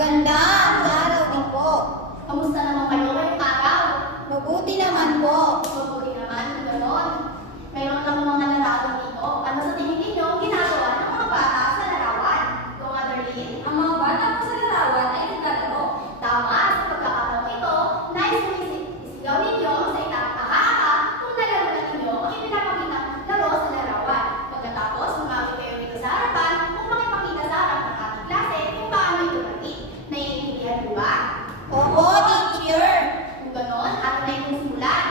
Magandang araw din po. Kamusta naman kayo ngayong araw? Mabuti naman po. Mabuti naman, gano'n. Mayroon kami mga larawan dito. Ano sa tingin ninyo ang ginagawa ng mga bata sa larawan? Kung Darlene? Ang mga bata po sa larawan ay naglalaro. Tama, sa pagkakataong ito, nais isigaw ninyo sa itakahaka kung nalaro na ninyo ang ipinapakita laro sa larawan. Pagkatapos, sumawit kayo dito sa harapan kung makipakita sa harap ng ating klase kung paano ito gawin. Naiintindihan mo ba? Opo, teacher. Kung gano'n, atin na itong simulan.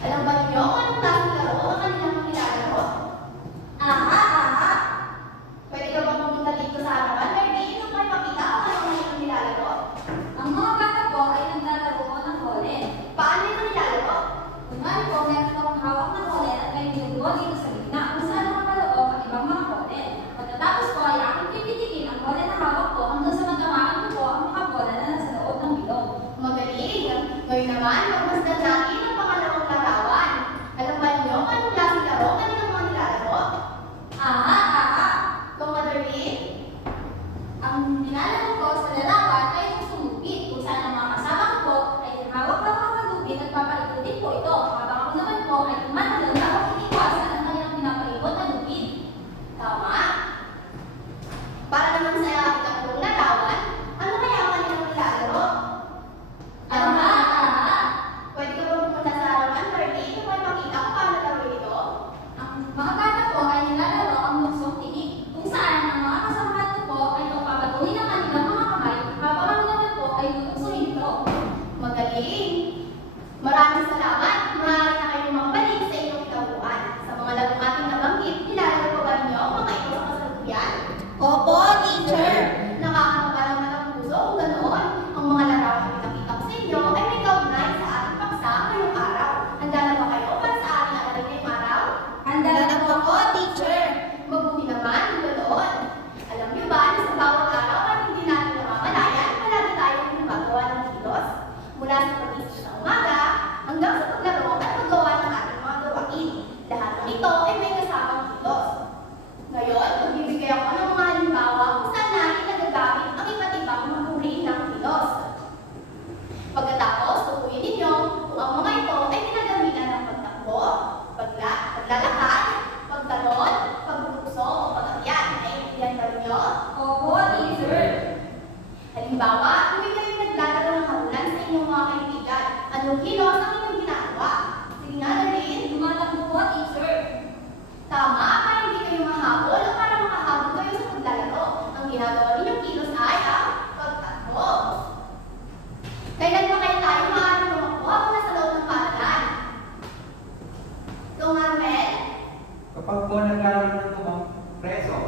Alam ba ninyo kung anong klaseng laro ang kanilang nilalaro? Aha! Pwede ka bang pumunta dito sa harapan? Pwede nung may makita kung anong kanilang nilalaro? Ang mga bata po ay naglalaro po ng holen. Paano ito nilalaro? Kunwari po, meron akong hawak na holen at may nilugo dito sa gitna kung saan nakakaloob ang ibang mga holen. Pagkatapos po ay aking pipitikin ang holen na hawak ko hanggang sa matamaan ko po ang mga bola na nasa loob ng bilog. Magaling! Ngayon naman, magmasdan natin ang pangalawang larawan. Alam ba ninyo kung anong klaseng laro ang kanilang mga nilalaro? Aha! Kung Darlene? Ang nilalaro ko sa larawan ay yung sumupit kung saan ang mga kasama ko po ay hawak ng mga kalupit at papaikutin po ito. Habang ako naman po ay tumatalon na ako iniwasan ang kanilang pinapaikot na lupit. Tama. Para naman sa ikatlong larawan, ano kaya ang kanilang nilalaro? Aha! Pwede ka ba pumunta sa harapan, Darlene, kung may makita kung paano laro ito? Ang mga bata po ay nilalaro ang luksong tinik, kung saan ang mga kasamahan ko po ay magpapatuloy ng kanilang mga kamay, habang ako naman po ay luluksuhin ito. Magaling! Maraming salamat! Maaari na kayong makabalik sa inyong kinabuan. Sa mga larong ating nabanggit, nilalaro pa ba ninyo ang mga ito sa kasalukuyan? Opo, teacher. Nakakakabalang na ng puso kung ganoon. Ang mga larawan na pinakita ko sa inyo ay may kaugnay sa ating paksa ngayong araw. Handa na ba kayo para sa ating aralin ngayong araw? Handa na po po, teacher. Mabuti naman kung ganoon. Alam niyo ba na sa bawat araw ay hindi natin namamalayan, palagi tayong gumagawa ng kilos? Mula sa pag-isip sa umaga hanggang sa paglaro at paggawa ng ating mga gawain. Lahat ng ito ay may kasamang kilos. Ngayon, magbibigay ako ng mga halimbawa kung saan natin nagagamit ang iba't ibang uri ng kilos. Pagkatapos, tukuyin ninyo kung ang mga ito ay ginagamitan ng pagtakbo, paglalakad, pagtalon, pagbubukso o pag-akyat. Naiintindihan ba ninyo? Opo, teacher. Halimbawa, tuwing kayo naglalaro ng habulan sa inyong mga kaibigan, anong kilos ang inyong ginagawa? Sige nga, Darlene. Tumatakbo po, teacher. Tama, para hindi kayo mahabol o para makahabol kayo sa paglalaro. Ang ginagawa ninyong kilos ay ang pagtakbo. Kailan ba kayo tayo maaaring tumakbo habang nasa loob ng paaralan? Kung Armel? Kapag po nagkaroon ng tumang preso,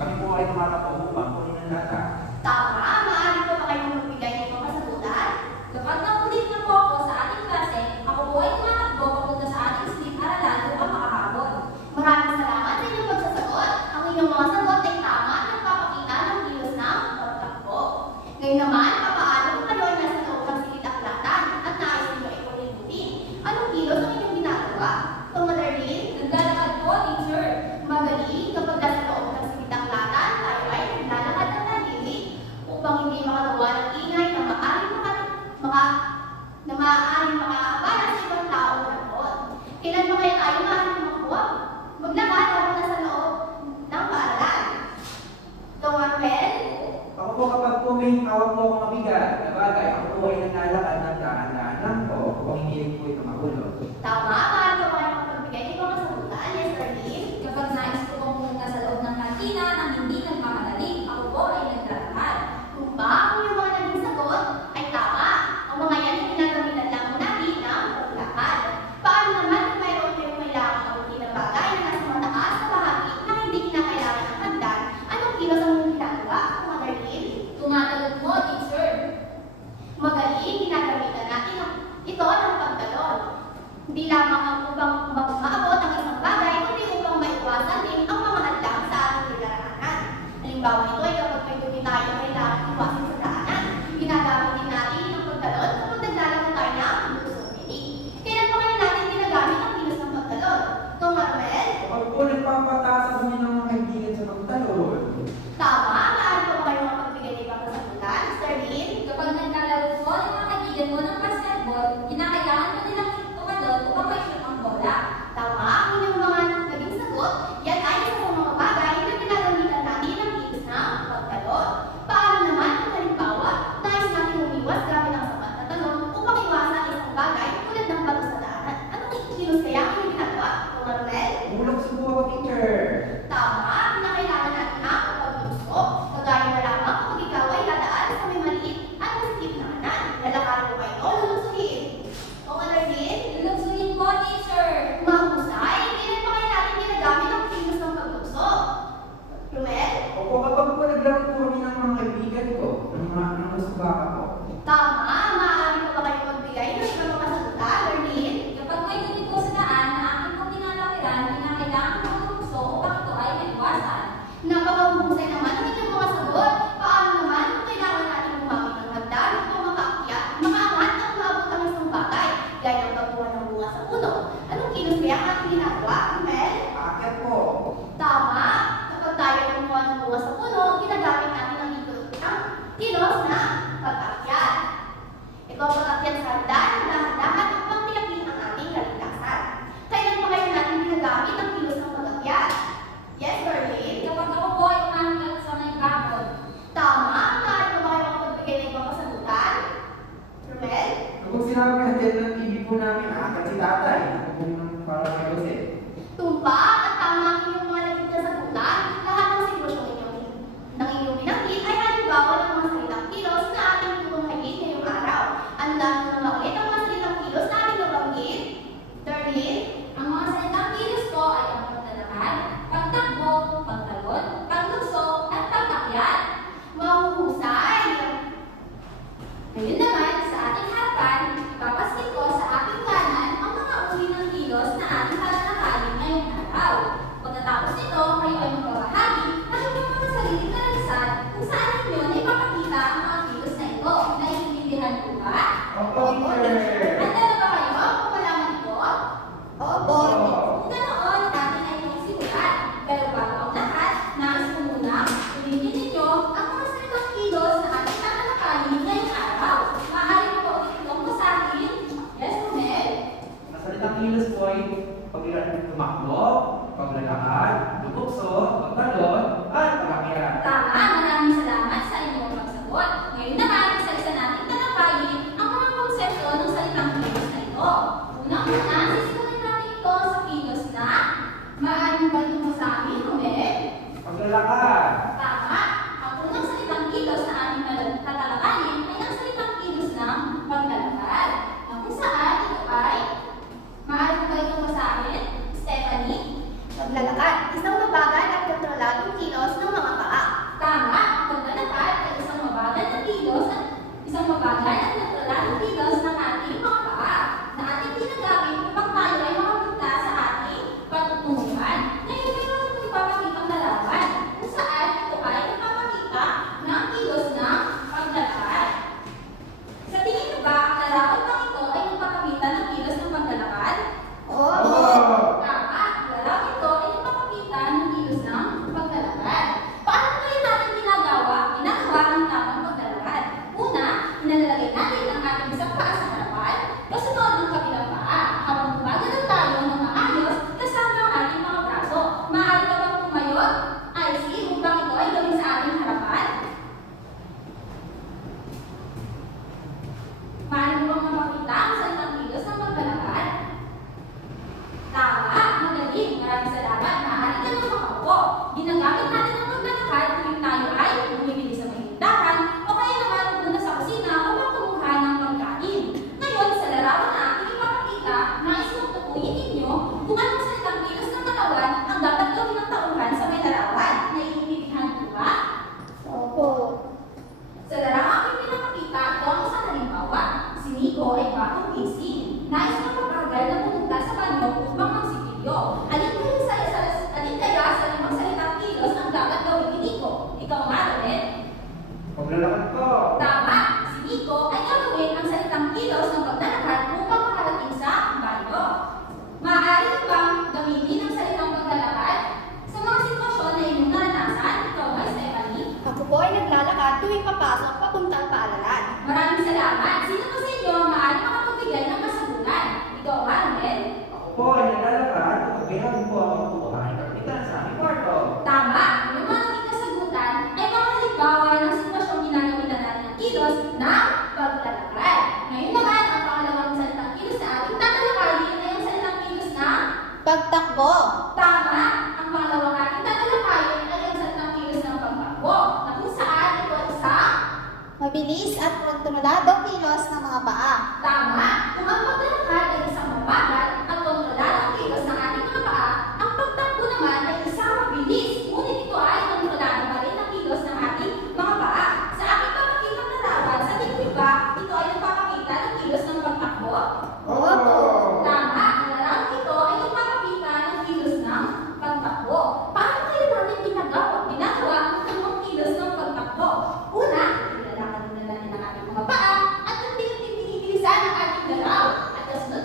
kami po ay tumatakbo upang kunin ang data. Tama, maaari pa ba kayong magbigay ng mga kasagutan? Kapag nakulit na po ako sa ating klase, ako po ay tumatakbo papunta sa ating sleep-aralan upang makahabol. Maraming salamat sa inyong pagsasagot. Ang inyong mga sagot ay tama at nagpapakita ng kilos ng pagtakbo. Ngayon naman, papaano kung kayo ay nasa loob ng silid-aklatan at nais ninyo ay kulibutin? Anong kilos ang inyong ginagawa? Kung Darlene? Naglalakad po, teacher. Magaling kapag nasa loob ng silid-aklatan, tayo ay naglalakad ng tahimik upang hindi makagawa ng ingay na maaaring makakabala sa ibang tao noon. Kailan ba kaya tayo maaaring makuha? Maglakad habang nasa loob ng paaralan. Kung Armel? Ako po kapag po may hawak po akong mabigat na bagay, ako po ay naglalakad ng daan-daan lang po upang hindi po ito mahulog. Tama, maaari ba kayo makapagbigay ng mga sagutan? Yes, Darlene? Kapag nais ko pong pumunta sa loob ng kantina nang hindi nagmamadali, ako po ay naglalakad. Kung ba kung yung mga naging sagot ay tama, ang mga yan ay ginagamitan lang natin ng paglakad. Paano naman kung mayroon kayong kailangang mabuti na bagay na nasa mataas na bahagi na hindi kinakailangan ng hagdan? Anong kilos ang inyong ginagawa, mga Darlene? Tumatalon po, teacher. Magaling, ginagamitan natin ito ng pagtalon. Hindi lamang ang upang maabot ang isang bagay, kundi upang maiwasan din ang mga hadlang sa ating nilaraanan. Halimbawa nito ay kapag may dumi tayo kailangan iwasan sa daanan. Ginagamit din natin ang pagtalon kapag naglalaro tayo ng lusong tinik. Kailan pa kaya natin ginagamit ang kilos ng pagtalon? Kung Armel? Kapag po nagpapataas ang kami ng mga kaibigan sa pagtalon, Tama, maaari pa ba kayo po namin, nakakad si tatay. Ako po yung parang may kasi. Tumpak at tama ang inyong mga naging kasagutan, lahat ng sitwasyon ng inyong binanggit ay halimbawa ng mga salitang kilos na ating tutunghayin ngayong araw. Ang dami na ulit ang mga salitang kilos na ating nabanggit. Darlene? Ang mga salitang kilos ko ay ang paglalakad, pagtakbo, pagtalon, paglukso, at pagtakyat. Mahuhusay! Ngayon naman, sa ating harapan, ipapaskin ko sa ating kanan ang mga uri ng kilos na ating tatalakayin ngayong araw. Pagkatapos nito, kayo ay magbabahagi ng inyong mga sariling karanasan kung saan ninyo na ipapakita ang mga kilos na ito. Naiintindihan po ba? Opo, teacher. Handa na ba kayo kung malaman ito? Opo. Kung ganoon, atin ay magsimulan. Pero bago ang lahat, nais ko muna, ulitin ninyo ang mga salitang kilos na ating tatalakayin ngayong araw. Maaari mo ba ulit itong basahin? Yes, Romel? Ang salitang kilos po ay tumakbo, paglalakad, lumukso, pagtalon, at pagakyat. Tama, maraming salamat sa inyong pagsagot. Ngayon naman, isa-isa natin talakayin ang mga konsepto ng salitang kilos na ito. Unang-una, sisimulan natin ito sa kilos na maaari mo ba itong basahin, Romel? Paglalakad, Tama. Ang unang salitang kilos na ating tatalakayin ay ang salitang kilos ng paglalakad. Na kung saan ito ay, maaari mo ba itong basahin, Stephanie? Paglalakad, isang mabagal at kontroladong kilos ng mga paa. Tama. Ang paglalakad ay isang mabagal na kilos at isang mabagal at natural kilos ng ating mga paa na ating ginagamit upang tayo ay makapunta sa ating patutunguhan. Ngayon ay natin ipapakitang larawan kung saan ito ay ipapakita ng kilos ng paglalakad. Sa tingin mo ba ang larawan pang ito ay nagpapakita ng kilos ng paglalakad? Opo. Tama. Ang larawan ito ay nagpapakita ng kilos ng paglalakad. Paano kaya natin ginagawa ang tamang paglalakad? Una, inalalagay natin ang ating isang paa sa harapan, kasunod ng kabilang paa. Habang gumagalaw tayo ng maayos, kasama ang ating mga braso. Maaari ka bang tumayo? IC, upang ito ay gawin sa ating harapan? Maaari mo bang mapakita ang salitang kilos ng paglalakad? Tama, magaling. Maraming salamat. Maaari ka nang makaupo. Ginagamit natin ang paglalakad tuwing tayo ay bumibili sa may tindahan o kaya naman muna sa kusina upang kumuha ng pagkain. Ngayon, sa larawan na aking ipapakita, nais kong tukuyin ninyo kung anong salitang kilos ng katawan ang dapat gawin ng tauhan sa may larawan. Naiintindihan po ba? Opo. Sa larawan aking pinapakita, ito ang isang halimbawa. Si Nico ay batang busy. Nais na mapagal na pumunta sa banyo upang magsipilyo. Alin kaya sa limang salitang kilos ang dapat gawin ni Nico? Ikaw nga, Ronet? paglalakad ko, Tama! Si Nico ay gagawin ang salitang kilos ng paglalakad upang makarating sa banyo. Maaari mo bang gamitin ang salitang paglalakad sa mga sitwasyon na inyong naranasan? Ikaw ba, Stephanie? Ako po ay naglalakad tuwing papasok papuntang paaralan. Maraming salamat. Sino po sa inyo ang maaari makapagbigay ng kasagutan? Ikaw ba, Ronet? ako po ay naglalakad, pagbihan po ako kukuha ng kapitan sa aming kwarto. Tama! Yung mga naging kasagutan ay mga halimbawa ng sitwasyong ginagamitan natin ng kilos ng paglalakad. Ngayon naman, ang pangalawang salitang kilos na ating tatalakayin ay ang salitang kilos ng Pagtakbo. tama. Ang pangalawang ating tatalakayin ay ang salitang kilos ng pagtakbo na kung saan ito ay isang Mabilis at kontroladong kilos ng mga paa. tama. Kung ang paglalakad ay isang mabagal at kontroladong kilos ng ating mga paa, ang pagtakbo naman ay isang mabilis. Ngunit ito ay kontrolado pa rin ang kilos ng ating mga paa. Sa aking papakitang larawan, sa tingin ba, ito ay nagpapakita ng kilos ng pagtakbo? Opo. Tama. Ang larawan ito ay nagpapakita ng kilos ng pagtakbo. Paano kaya natin ginagawa ang tamang kilos ng pagtakbo? Una, ilalakad muna natin ang ating mga paa at tinitilisan ang ating galaw. At kasunod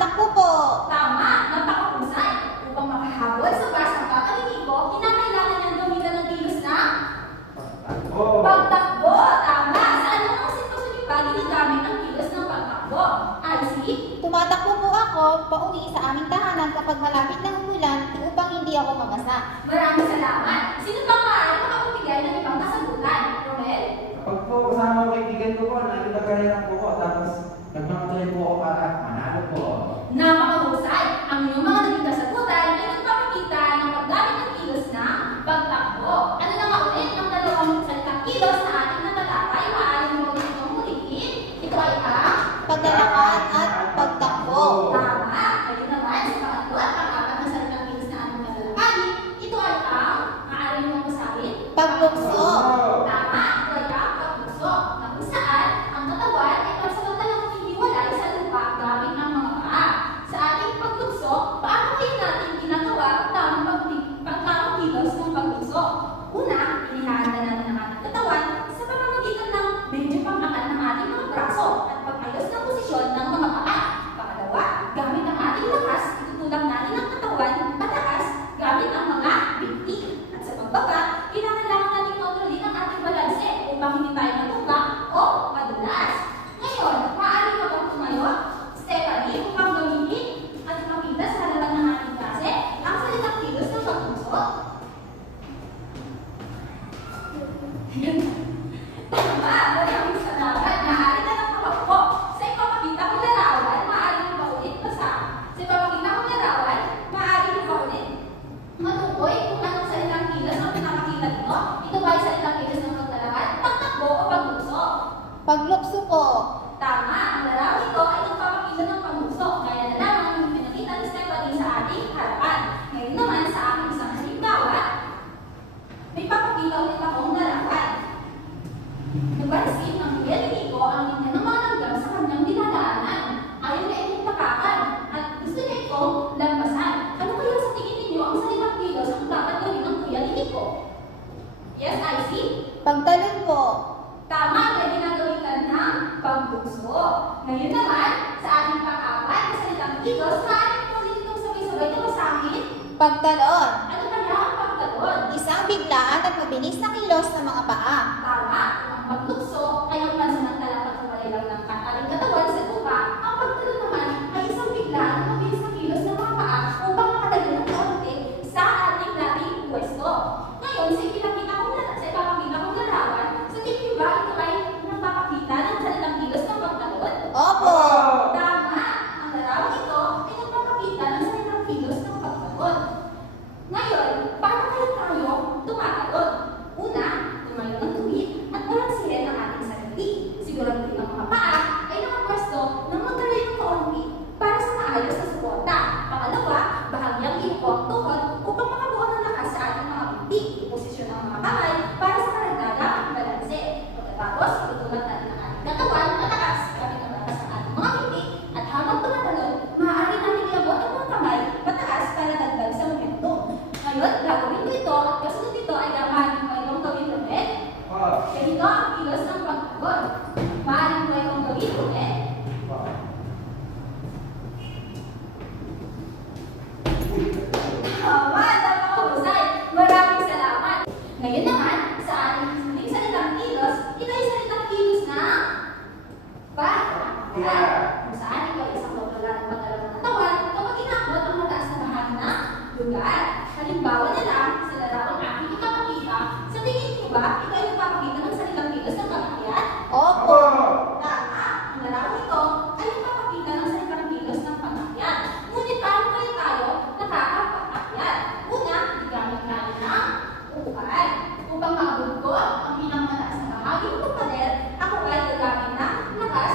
Tumatakbo po. Tama, napakahusay. Upang makahabol sa bus ng Papa Nico, kinakailangan niyang gamitan ng kilos na Oh. pagtakbo. Tama. Sa anong mga sitwasyon niyo ba ginagamit ang kilos ng pagtakbo? IC? Tumatakbo po ako pauwi sa aming tahanan kapag malapit ng umulan upang hindi ako mabasa. Maraming salamat. Sino ba maaari makapagbigay ng ibang kasagutan? Romel? Kapag po kasama ko kaibigan ko po, nakita po ko, tapos nagmamatuloy po ako para manalo po. Napakahusay. Ang inyong mga naging kasagutan ay nagpapakita ng paggamit ng kilos na pagtakbo. Ano na nga ulit ang dalawang salitang kilos na ating natalakay? Maaaring mo itong ulitin. Ito ay ang Paglalakad at pagtakbo. tama. Kayo naman sa pangatlo at pang-apat na salitang kilos na ating natalakayin. Ito ay ang maaaring mo masahin? Paglukso. Tama. Ito ay ang paglukso. Na kung saan ang katawan ay pansamantalang hiniwalay sa lupa gamit ang mga paa. Sa ating paglukso, paano kayo natin ginagawa ang tamang kilos ng paglukso? Una, inihahanda natin ang ating katawan sa pamamagitan ng medyo pang-angat ng ating mga braso at pag-ayos ng posisyon ng mga paa. Pangalawa, gamit ang ating lakas, itutulak natin ang katawan pataas gamit ang mga binti. At sa pagbaba, kinakailangan natin kontrolin ang ating balanse upang hindi tayo matumba o madulas. Ngayon, maaari ka bang tumayo, Stephanie, upang gamitin at ipakita sa harapan ng ating klase ang salitang kilos ng paglukso? Tama! Maraming salamat! Maaari ka ng tumakbo. Sa ipapakita kong larawan, maaari mo ba ulit basa? Sa ipapakita kong larawan, maaari mo ba ulit matukoy kung anong salitang kilos ang pinapakita dito? Ito ba ay salitang kilos ng paglalakad, pagtakbo o paglukso? Paglukso po. Tama! Ang larawan ito ay nagpapakita ng paglukso. Kaya na lamang yung pinakita ni Stephanie sa ating harapan. Ngayon naman sa aking isang halimbawa, may papakita ulit akong larawan. Napansin ng Kuya Nico ang linya ng mga langgam sa kanyang dinadaanan. Ayaw na itong takakan at gusto niya itong lampasan. Ano kaya sa tingin ninyo ang salitang kilos ang dapat gawin ng Kuya Nico? Yes, I see. Pagtalon po. Tama na ginagawitan ng pagbukso. Ngayon naman, sa ating pang-apat na salitang kilos, maaari po ulit itong sabay-sabay na basahin. Pagtalon. Ano kaya ang pagtalon? Isang biglaan at mabilis na kilos ng mga paa. Tama, ang paglukso ay ang pansamantalang pagkamalay lang ng ating katawan sa lupa. Ang pagtalon naman ay isang biglaan at mabilis na kilos ng mga paa upang makadali ng kaunti sa ating dating pwesto. Ngayon, sa ipapakita kong larawan, sa tingin niyo ba ito ay nagpapakita ng salitang kilos ng pagtalon? Opo. Tama! Ang larawan ito ay nagpapakita ng salitang kilos ng pagtalon. Ngayon, paano kaya tayo tumatalon? Una, tumayo ng tuwid at balansihin ang ating sarili. Siguraduhin ang mga paa ay nakapwesto ng magdalay ng kaunti para sa maayos na suporta. Pangalawa, bahagyang ipo ang tuhod upang makabuo ng lakas sa ating mga binti. Posisyon ang mga kamay para sa karagdagang balanse. Pagkatapos, tutulak natin ang ating katawan pataas gamit ang lakas ng ating mga binti at habang tumatalon, maaari natin iabot ang mga kamay pataas para dagdag sa momentum. Ngayon, gagawin ko ito at kasunod ito ay gagawin mo itong gawin ulit. Ganito ang kilos ng pagtalon. Maaari mo itong gawin ulit. Tama! Napakahusay! Maraming salamat! Ngayon naman, sa ating huling salitang kilos, ito ay salitang kilos na kung saan ito ay isang pagkala ng pagdala ng katawan kapag inaabot ang mataas na bahagi na lugar. Halimbawa na lang, sa larawang aking ipapakita, sa tingin niyo ba ito ay nagpapakita ng salitang kilos ng pag-akyat? Opo. Tama! Ang larawan ito ay nagpapakita ng salitang kilos ng pag-akyat. Ngunit paano kaya tayo nakakapag-akyat? Una, gamit natin ang upan. Upang maabot ko ang pinakamataas na bahagi ng pader, ako ay gagamit ng lakas.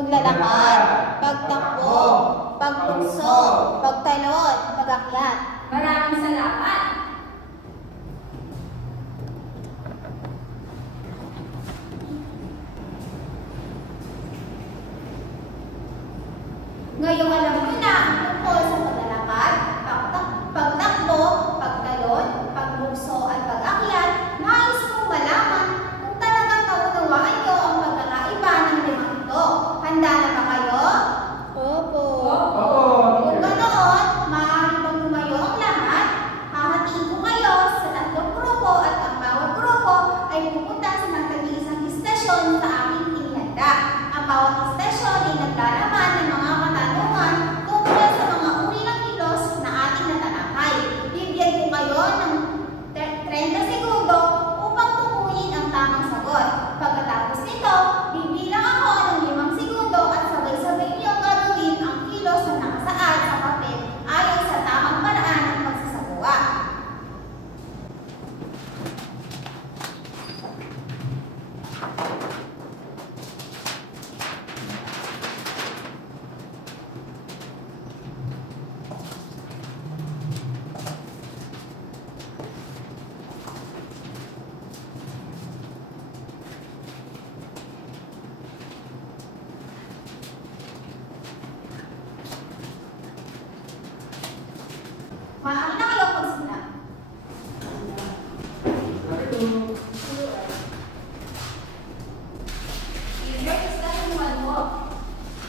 paglalakad, pagtakbo, pagbukso, pagtalon, pagakyat. Maraming salamat! Ngayong alam nyo na ang tungkol sa paglalakad, pagtakbo, pagtalon, pagbukso at pag-akyat, nais kong malaman kung talagang naunawaan nyo ang pagkakaiba ng limang ito. Handa na ba kayo? Opo. Kung ganoon, maaari bang lumayo ang lahat? Hahatiin ko kayo sa 3 grupo at ang bawat grupo ay pupunta sa nag-iisang istasyon sa aming inihanda. Ang bawat istasyon ay naglalaman ng mga katanungan tungkol sa mga uri ng kilos na ating natalakay. Bibigyan ko kayo ng 30 segundo upang tukuyin ang tamang sagot. Pagkatapos nito, bibilang ako ng 5 segundo at sabay-sabay niyo gagawin ang kilos na nakasaad sa papel ayon sa tamang paraan ng pagsasagawa. Maaari na kayo magsimula. Teacher, discussion 1 po.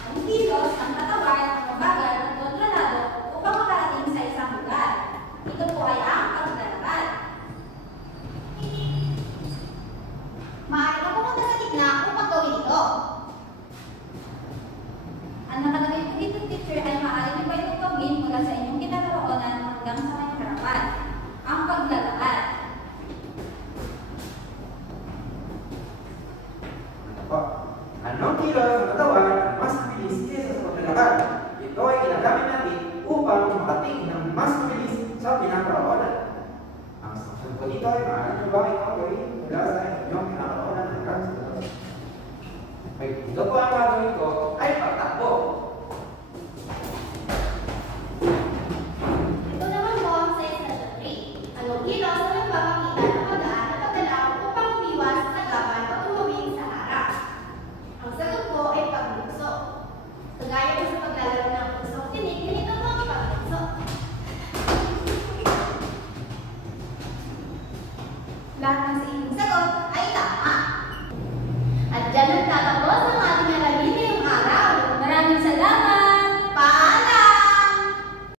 Ang kilos, ang katawan, ang mabagal at kontrolado upang makarating sa isang lugar. Ito po ay ang paglalakad. Maaari ka pumunta sa gitna upang gawin ito. Ang nakalagay po dito, teacher, ay maaari niyo ba itong gawin mula sa inyong kinaroroonan hanggang sa kanyang harapan. Ang paglalakad. Anong kilos ng katawan ang mas mabilis kaysa sa paglalakad? Ito ay ginagamit natin upang makating ng mas mabilis sa pinakaroonan. Ang saksyon ko dito ay maaari nyo ba ikaw gawin mula sa inyong pinakaroonan ng kansa? Ito po ang gagawin ko ay pagtakbo.